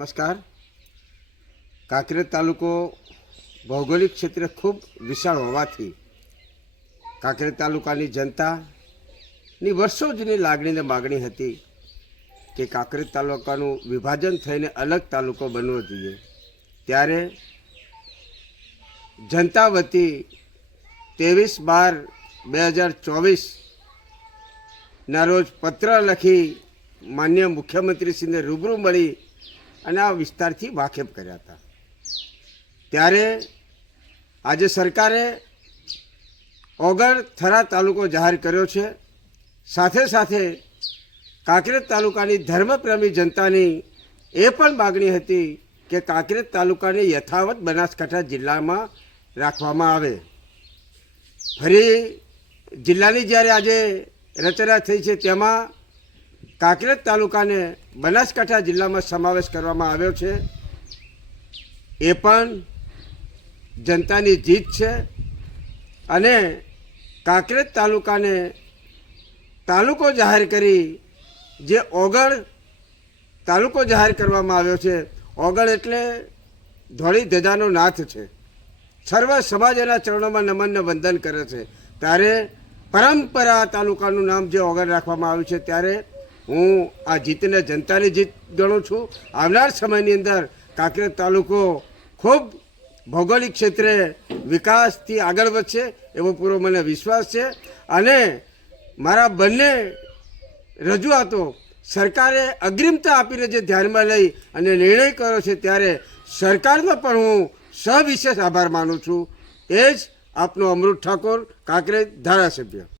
નમસ્કાર. કાંકરેજ તાલુકો ભૌગોલિક ક્ષેત્રે ખૂબ વિશાળ હોવાથી કાંકરેજ તાલુકાની જનતાની વર્ષો જૂની લાગણીને માગણી હતી કે કાંકરેજ તાલુકાનું વિભાજન થઈને અલગ તાલુકો બનવો જોઈએ. ત્યારે જનતા વતી ત્રેવીસ બાર બે હજાર ચોવીસના રોજ પત્ર લખી માન્ય મુખ્યમંત્રીશ્રીને રૂબરૂ મળી અને આ વિસ્તારથી વાકેફ કર્યા હતા. ત્યારે આજે સરકારે ઓગળ થરા તાલુકો જાહેર કર્યો છે. સાથે સાથે કાંકરેજ તાલુકાની ધર્મપ્રેમી જનતાની એ પણ માગણી હતી કે કાંકરેજ તાલુકાને યથાવત બનાસકાંઠા જિલ્લામાં રાખવામાં આવે. ફરી જિલ્લાની જ્યારે આજે રચના થઈ છે, તેમાં કાંકરેજ તાલુકાને બનાસકાંઠા જિલ્લામાં સમાવેશ કરવામાં આવ્યો છે. એ પણ જનતાની જીત છે અને કાંકરેજ તાલુકાને તાલુકો જાહેર કરી જે ઓગળ તાલુકો જાહેર કરવામાં આવ્યો છે. ઓગળ એટલે ધોળી ધજાનો નાથ છે. સર્વ સમાજ એના ચરણોમાં નમનને વંદન કરે છે. ત્યારે પરંપરા તાલુકાનું નામ જે ઓગળ રાખવામાં આવ્યું છે, ત્યારે હું આ જીતને જનતાની જીત ગણું છું. આવનાર સમયની અંદર કાંકરેજ તાલુકો ખૂબ ભૌગોલિક ક્ષેત્રે વિકાસથી આગળ વધશે એવો પૂરો મને વિશ્વાસ છે. અને મારા બંને રજૂઆતો સરકારે અગ્રિમતા આપીને જે ધ્યાનમાં લઈ અને નિર્ણય કર્યો છે ત્યારે સરકારનો પણ હું સવિશેષ આભાર માનું છું. એ જ આપનો અમૃત ઠાકોર, કાંકરેજ ધારાસભ્ય.